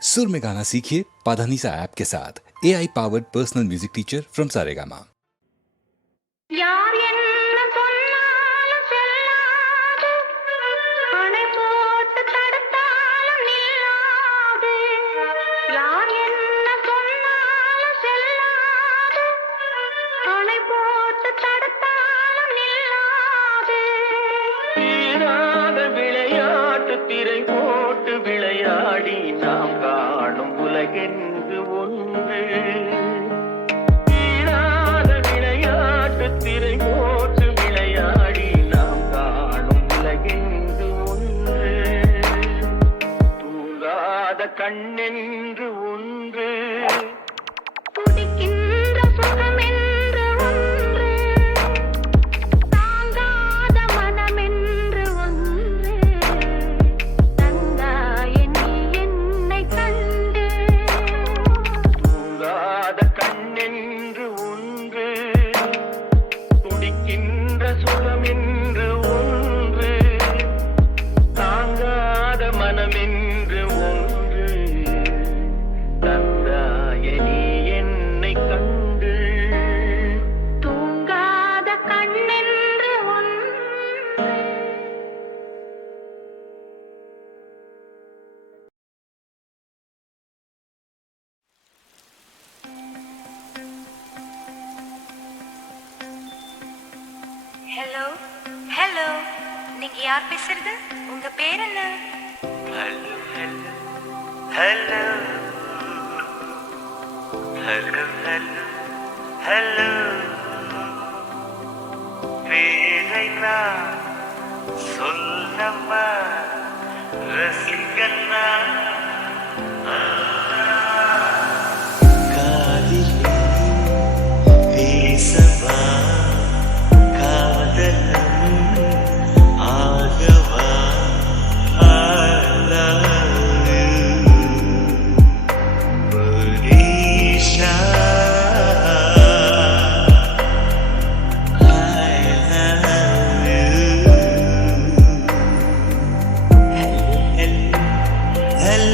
सुर में गाना सीखिए पाधानीसा ऐप के साथ। AI powered personal music teacher from Saregama. யார் என்ன சொன்னாலும் செல்லாது, அணை போட்டு தடுத்தாலும் நில்லாது. யார் என்ன சொன்னாலும் செல்லாது, அணை போட்டு தடுத்தாலும் நில்லாது. தீராத விளையாட்டு திரை போட்டு விளையாடி நாம் காணும் உலகென்று ஒன்று. தீராத விளையாட்டு திரை போட்டு விளையாடி நாம் காணும் உலகென்று ஒன்று. தூங்காத கண்ணென்று ஒன்று, துடிக்கின்ற சுகமென்று ஒன்று, தாங்காத மனமென்று ஒன்று. தந்தாயே நீ என்னை கண்டு. தூங்காத கண்ணென்று ஒன்று, துடிக்கின்ற சுகமென்று ஒன்று, தாங்காத மனமென்று ஒன்று. தந்தாயே நீ என்னை கண்டு. தூங்காத கண்ணென்று ஒன்று. ஹலோ ஹலோ, நீங்க யார் பேசுறது? உங்க பேர் என்ன? Hello, hello, hello, hello, hello, hello. பேரை நான் சொல்லம்மா, ரசிகண்ணா. காதிலே பேசவா, காதலன் ஆகவா. I love you, Manisha. I love you. Hello, hello,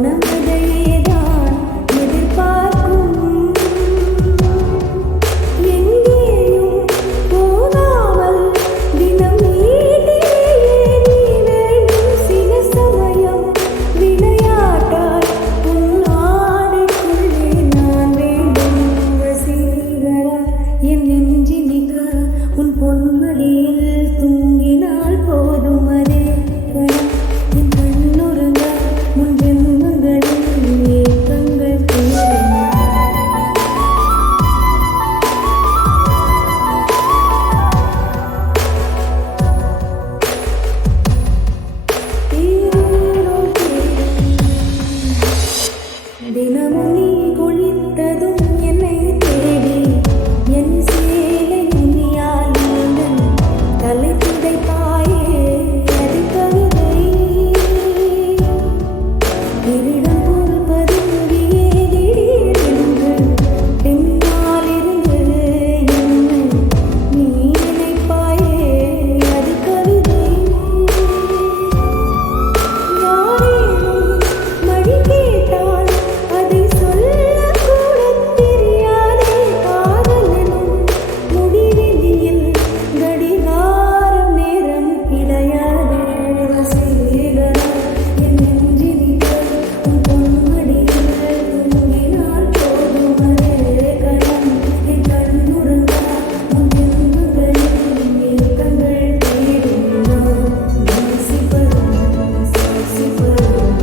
மனமதையேதான் எதிர்பார்க்கும். எங்கேயும் போகாமல் தினம் வீட்டிலேயே நீ வேண்டும். சில சமயம் விளையாட்டாய் உன் ஆடைக்குள்ளே நான் வேண்டும். வசீகரா என் நெஞ்சினிக உன் பொன்மடியில் தூங்கினால் போதும். அதே கணம் என் கண்ணுறங்க முன் ஜென்மங்களில் ஏக்கங்கள் தீரும். தினமும் நீ குளித்ததும் என்னை தேடி என் சேலை உன்னியால் நீந்தன் தலை துடைப்பாயே அது கவிதை. இருடம் பொறுப்பதுங்கியே திடீரென்று பின்னாலிருந்து என்னை நீ நினைப்பாயே அது கவிதை. யாரேனும் மடி கேட்டால் அதை சொல்லக்கூடத் தெரியாதே. காதல் எனும் முடிவெளியில் கடிகாரம் நேரம் கிடையாதே. வசீகரா என் நெஞ்சினில் உன் பொன்மடியில் தூங்கினால் போதும். அதே கணம் என் கண்ணுறங்கா முன் ஜென்மங்களில் ஏக்கங்கள் தீரும். நான் நேசிப்பதும் சுவாசிப்பதும்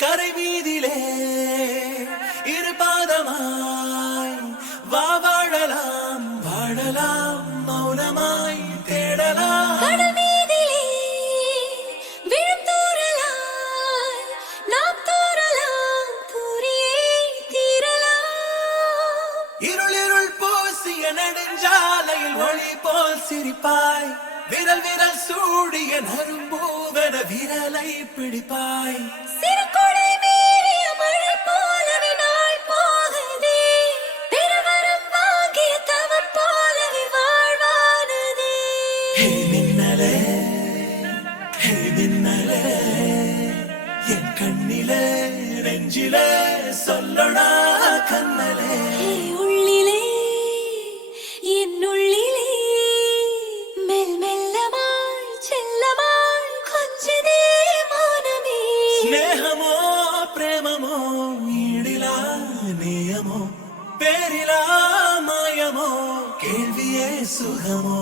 கரை வீதியிலே இரு பாதமாய் வா வாழலாம் வாழலாம் மௌனமாய் தேடலாம். கடமீதிலே விழும் தூறலாய் நாம் தூறலாம் தூரியே தீரலாம். இருளிருள் பூசிய நெடுஞ்சாலையில் ஒளி போல் சிரிப்பாய். விரல் விரல் சூடிய நரும்பூவென விரலை பிடிப்பாய். சிறு கொடை மீறிய மழை போலவே நாள் போகுதே. திருவரம் வாங்கிய தவம் போலவே வாழ்வானதே. ஹே மின்னலே ஹே மின்னலே என் கண்ணிலே நெஞ்சிலே சொல்லடா கண்ணலே. உள்ளிலே என் உள்ளிலே மெல் மெல்லமாய் செல்லமாய் கொஞ்சதே மௌனமே. ஸ்நேகமோ பிரேமமோ ஈடிலா நேயமோ பேரிலா மாயமோ கேள்வியே சுகமோ.